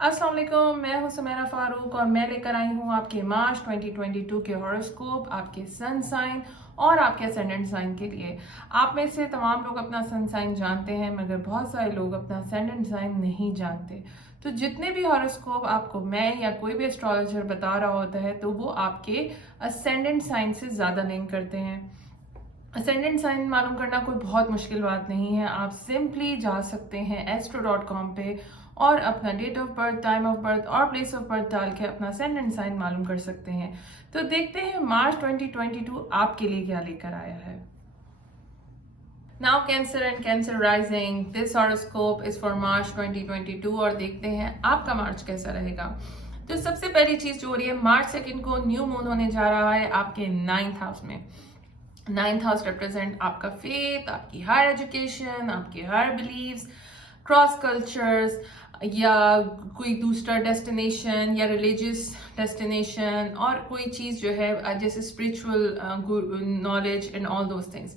अस्सलाम वालेकुम, मैं हूं सुमेरा फारूक और मैं लेकर आई हूं आपके मार्च 2022 के हॉरोस्कोप, आपके सन साइन और आपके असेंडेंट साइन के लिए। आप में से तमाम लोग अपना सन साइन जानते हैं, मगर बहुत सारे लोग अपना असेंडेंट साइन नहीं जानते। तो जितने भी हॉरोस्कोप आपको मैं या कोई भी एस्ट्रोलॉजर बता रहा होता है, तो वो आपके असेंडेंट साइन से ज़्यादा लिंक करते हैं। असेंडेंट साइन मालूम करना कोई बहुत मुश्किल बात नहीं है। आप सिंपली जा सकते हैं astro.com पे और अपना date of birth, time of birth और प्लेस ऑफ बर्थ डाल के अपना असेंडेंट साइन मालूम कर सकते हैं। तो देखते हैं मार्च 2022 आपके लिए क्या लेकर आया है। Now cancer and cancer rising, this horoscope is for March 2022 और देखते हैं आपका मार्च कैसा रहेगा। तो सबसे पहली चीज जो हो रही है, मार्च 2 को न्यू मून होने जा रहा है आपके 9th हाउस में। 9th हाउस रिप्रेजेंट आपका फेथ, आपकी हायर एजुकेशन, आपके हायर बिलीव्स, क्रॉस कल्चर्स या कोई दूसरा डेस्टिनेशन या रिलीजियस डेस्टिनेशन और कोई चीज़ जो है जैसे spiritual knowledge and all those things.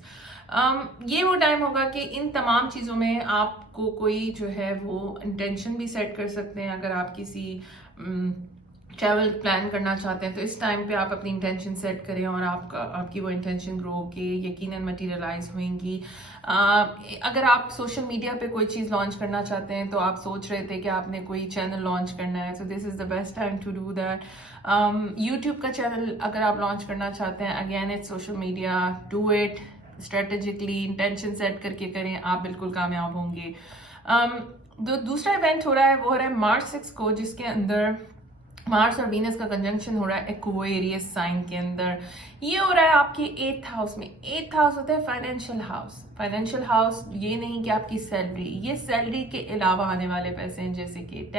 ये वो टाइम होगा कि इन तमाम चीज़ों में आपको कोई जो है वो इंटेंशन भी सेट कर सकते हैं। अगर आप किसी ट्रैवल प्लान करना चाहते हैं तो इस टाइम पे आप अपनी इंटेंशन सेट करें और आपकी वो इंटेंशन ग्रो के यकीनन मटेरियलाइज होंगी। अगर आप सोशल मीडिया पे कोई चीज़ लॉन्च करना चाहते हैं तो आप सोच रहे थे कि आपने कोई चैनल लॉन्च करना है, so this is the best time to do that. YouTube का चैनल अगर आप लॉन्च करना चाहते हैं, again it's social media, do it strategically, intention set करके करें, आप बिल्कुल कामयाब होंगे। जो दूसरा इवेंट हो रहा है वो हो रहा है मार्च 6 को, जिसके अंदर मार्स और वीनस का कंजंक्शन हो रहा है एक्वेरियस साइन के अंदर। ये हो रहा है आपके 8th हाउस में। 8th हाउस होता है फाइनेंशियल हाउस। फाइनेंशियल हाउस ये नहीं कि आपकी सैलरी, ये सैलरी के अलावा आने वाले पैसे हैं, जैसे कि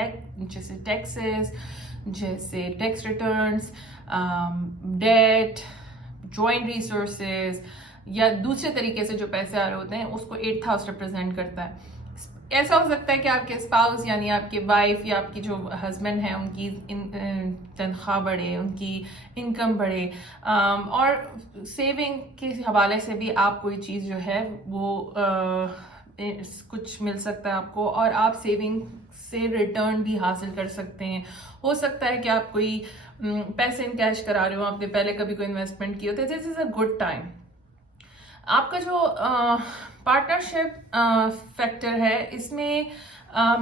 जैसे टैक्सेस, जैसे tax returns, debt, joint resources या दूसरे तरीके से जो पैसे आ रहे होते हैं, उसको 8th हाउस रिप्रेजेंट करता है। ऐसा हो सकता है कि आपके स्पाउस यानी आपके वाइफ या आपकी जो हस्बैंड है उनकी तनख्वाह बढ़े, उनकी इनकम बढ़े, और सेविंग के हवाले से भी आप कोई चीज़ जो है वो कुछ मिल सकता है आपको और आप सेविंग से रिटर्न भी हासिल कर सकते हैं। हो सकता है कि आप कोई पैसे इन कैश करा रहे हो, आपने पहले कभी कोई इन्वेस्टमेंट की हो, तो this is a good time. आपका जो पार्टनरशिप फैक्टर है, इसमें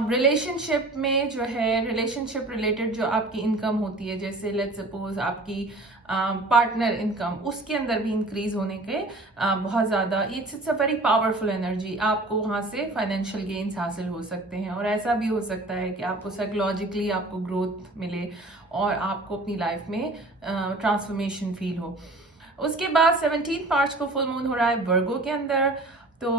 रिलेशनशिप में जो है, रिलेशनशिप रिलेटेड जो आपकी इनकम होती है, जैसे लेट्स सपोज आपकी पार्टनर इनकम, उसके अंदर भी इंक्रीज होने के बहुत ज़्यादा it's a very powerful energy. आपको वहाँ से फाइनेंशियल गेन्स हासिल हो सकते हैं और ऐसा भी हो सकता है कि आपको साइकोलॉजिकली आपको ग्रोथ मिले और आपको अपनी लाइफ में ट्रांसफॉर्मेशन फील हो। उसके बाद 17 मार्च को फुल मून हो रहा है वर्गो के अंदर। तो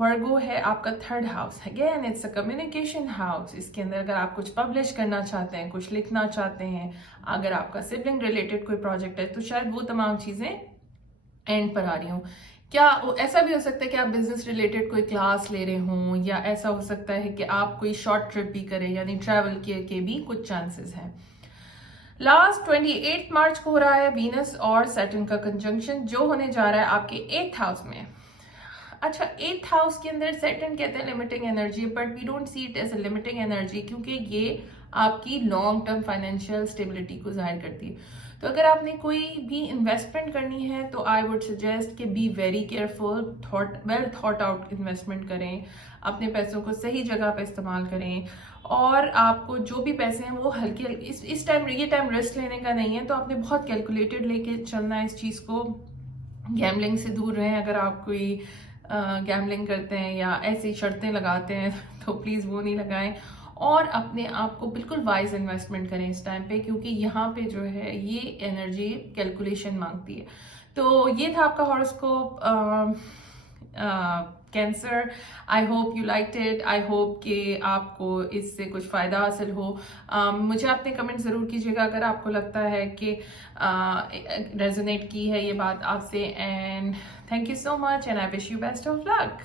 वर्गो है आपका 3rd house, again it's a communication house. इसके अंदर अगर आप कुछ पब्लिश करना चाहते हैं, कुछ लिखना चाहते हैं, अगर आपका सिबलिंग रिलेटेड कोई प्रोजेक्ट है, तो शायद वो तमाम चीज़ें एंड पर आ रही हूँ। क्या ऐसा भी हो सकता है कि आप बिजनेस रिलेटेड कोई क्लास ले रहे हों, या ऐसा हो सकता है कि आप कोई शॉर्ट ट्रिप भी करें, यानी ट्रैवल के भी कुछ चांसेस हैं। लास्ट 28 मार्च को हो रहा है वीनस और सैटर्न का कंजंक्शन, जो होने जा रहा है आपके 8th हाउस में। अच्छा, 8th हाउस के अंदर सैटर्न कहते हैं limiting energy, but we don't see it as a limiting energy, क्योंकि ये आपकी लॉन्ग टर्म फाइनेंशियल स्टेबिलिटी को जाहिर करती है। तो अगर आपने कोई भी इन्वेस्टमेंट करनी है तो आई वुड सजेस्ट कि be very careful, well thought out investment करें, अपने पैसों को सही जगह पर इस्तेमाल करें, और आपको जो भी पैसे हैं वो हल्के इस टाइम, ये टाइम रिस्क लेने का नहीं है, तो आपने बहुत कैलकुलेटेड लेके चलना है इस चीज़ को। गैम्बलिंग से दूर रहें। अगर आप कोई गैम्बलिंग करते हैं या ऐसी शर्तें लगाते हैं तो प्लीज़ वो नहीं लगाएं, और अपने आप को बिल्कुल वाइज इन्वेस्टमेंट करें इस टाइम पे, क्योंकि यहाँ पे जो है ये एनर्जी कैलकुलेशन मांगती है। तो ये था आपका horoscope cancer. I hope you liked it, I hope कि आपको इससे कुछ फ़ायदा हासिल हो। मुझे अपने कमेंट ज़रूर कीजिएगा अगर आपको लगता है कि रेजोनेट की है ये बात आपसे, and thank you so much and I wish you best of luck.